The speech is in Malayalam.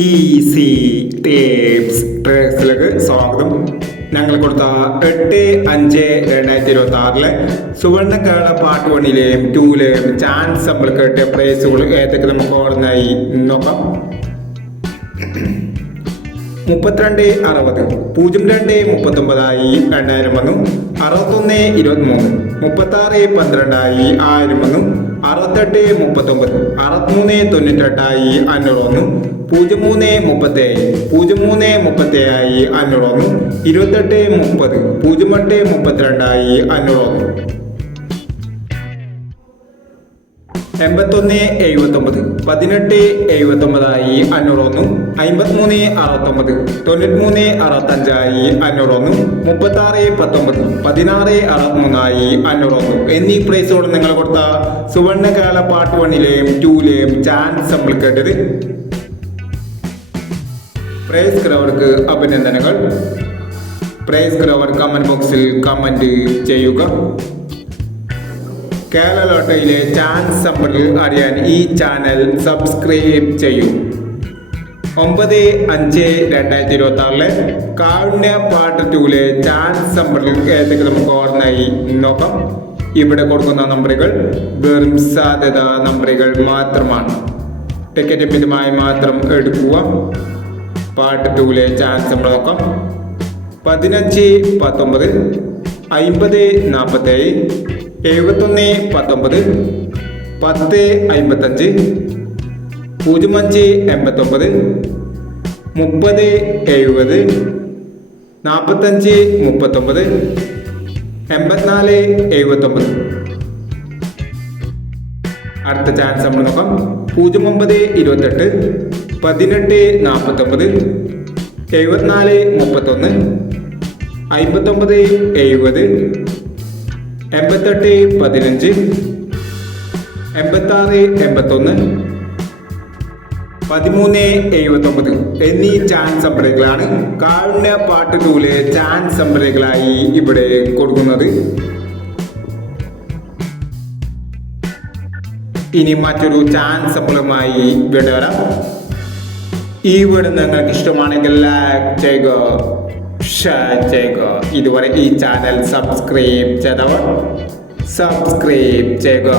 ഈസി ടിപ്സ് ട്രിക്സിലേക്ക് സ്വാഗതം. ഞങ്ങൾ കൊടുത്ത 8/5/2026 സുവർണകാല പാർട്ട് 1-ലെയും 2-ലെയും ചാൻസ് നമ്മൾ കേട്ട പ്രൈസുകൾ ഏതൊക്കെ നമുക്ക് ഓർമ്മയായി നോക്കാം. 3260 0239 2000 വന്നു. 6123 3612 1000 വന്നു. 6839 6398 500 വന്നു. 0337 0337 500 വന്നു. 2830 0832 500 വന്നു. 8179 1879 500 വന്നു. 5369 9365 500 വന്നു. 3619 1663 500 വന്നു എന്നീ പ്രൈസോട് നിങ്ങൾ കൊടുത്ത സുവർണകാല പാർട്ട് 1-ലെയും 2-ലെയും ചാൻസ് നമ്മൾ കേട്ടത്. പ്രൈസ് ഗ്രവർക്ക് അഭിനന്ദനങ്ങൾ. പ്രൈസ് ഗ്രവർ കമന്റ് ബോക്സിൽ കമന്റ് ചെയ്യുക. കേരള ലോട്ടറിയിലെ ചാൻസ് നമ്പറിൽ അറിയാൻ ഈ ചാനൽ സബ്സ്ക്രൈബ് ചെയ്യൂ. 9/5/2026 കാരുണ്യ പാർട്ട് 2-ലെ ചാൻസ് നമ്പറിൽ ഏതൊക്കെ നമുക്ക് ഓർമ്മയായി നോക്കാം. ഇവിടെ കൊടുക്കുന്ന നമ്പറുകൾ വെറും സാധ്യത നമ്പറുകൾ മാത്രമാണ്. ടിക്കറ്റ് മിതമായി മാത്രം എടുക്കുക. പാർട്ട് 2-ലെ ചാൻസ് നമ്മൾ നോക്കാം. 15-19 50-47 71-19 10-55 05-89 30-70 45-39 84-79. അടുത്ത ചാൻസ് നമ്മൾ നോക്കാം. 09-28 18-49 74-31 59-70 88-15 86-81 13-79 എന്നീ ചാൻസ് നമ്പറുകളാണ് കാരുണ്യ പാർട്ട് 2-ലെ ചാൻസ് നമ്പറുകളായി ഇവിടെ കൊടുക്കുന്നത്. ഇനി മറ്റൊരു ചാൻസ് നമ്പറുമായി ഇവിടെ വരാം. ഈ വീഡിയോ നിങ്ങൾക്ക് ഇഷ്ടമാണെങ്കിൽ ലൈക്ക് ചെയ്യുക, ഷെയർ ചെയ്യുക. ഇതുവരെ ഈ ചാനൽ സബ്സ്ക്രൈബ് ചെയ്തവർ സബ്സ്ക്രൈബ് ചെയ്യുക.